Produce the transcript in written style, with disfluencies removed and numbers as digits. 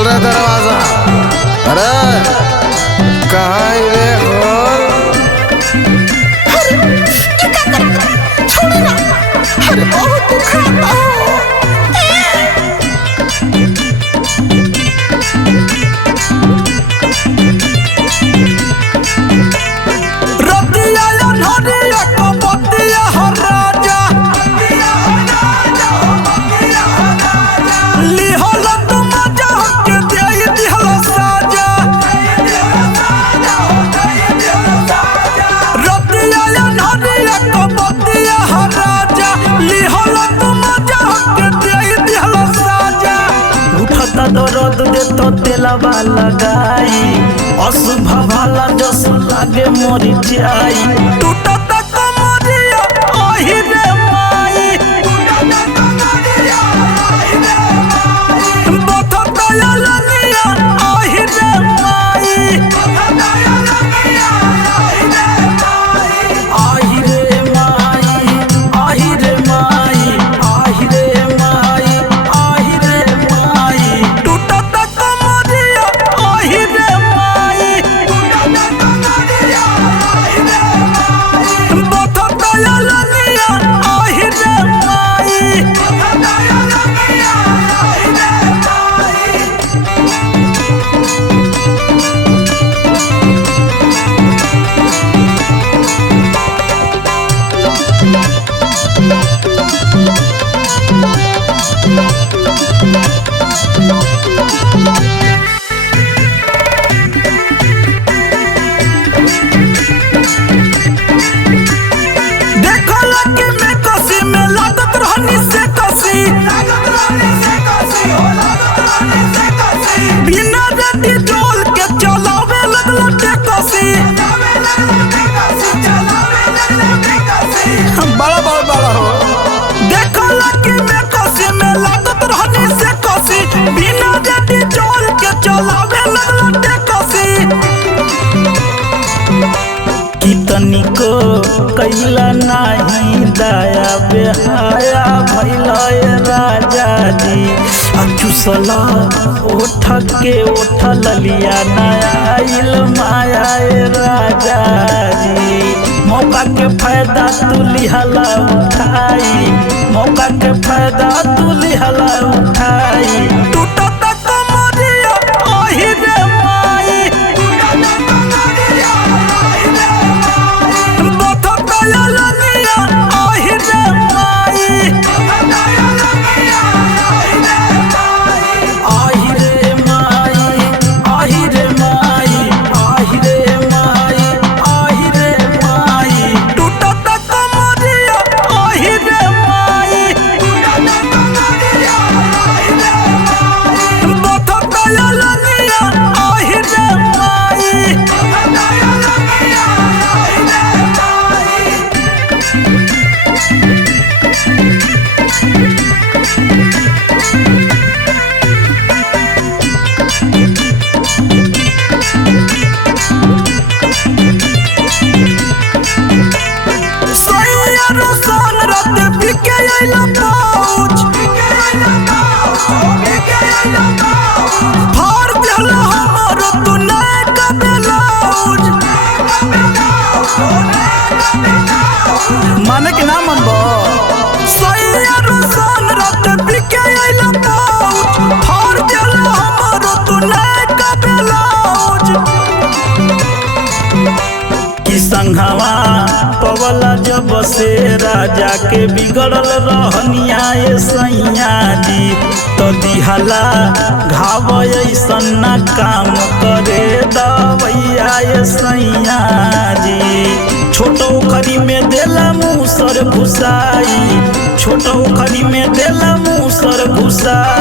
खोल रहे दरवाजा। अरे कहाँ है रे खोल। अरे ये क्या कर रहा है? छोड़ो ना। अरे बहुत दुखाता है। दर्द दे तो तेलवा लगाई अशुभ भला जस लागे मोरी जाई टूटा तक मोरिया ओही रे माई बता दयालनिया ओही रे माई आही रे माई आही रे माई आही रे माई आही रे माई टूटा तक मोरिया ओही रे माई बता दयालनिया ओही रे माई बिना रेडी डोल के चलावे लगला टेकसी बड़ा बड़ा बड़ा हो देखला कि मैं कसी में लागत रहनी से कसी बिना रेडी डोल के चलावे लगला टेकसी कितनी को कैला नहीं दया बेहाया भैला राजा जी अचुसला ओठ के ओठ ललिया नयाइल माया राजा जी मौका के फायदा तू लिहला उठाई मौका के फायदा तू लिहला उठाई टूटा तक मोरिया ओही रे माई बता दयालनिया ओही रे माई आही रे माई आही रे माई आही रे माई आही रे माई टूटा तक मोरिया ओही रे माई बता दयालनिया ओही रे माई माने के नाम मनबो सैया रोशन रात बिके आइला पाउच फाड़ देला हमरो तू नहीं का ब्लाउज कि संघवा पवला जब से राजा के बिगड़ल रहनिया ए सैया जी तो दिहला घाव ऐसन ना काम करे दवैया ए सैया जी छोटो खरी में देला मुसर घुसाई छोटो खरी में देला मुसर घुसाई।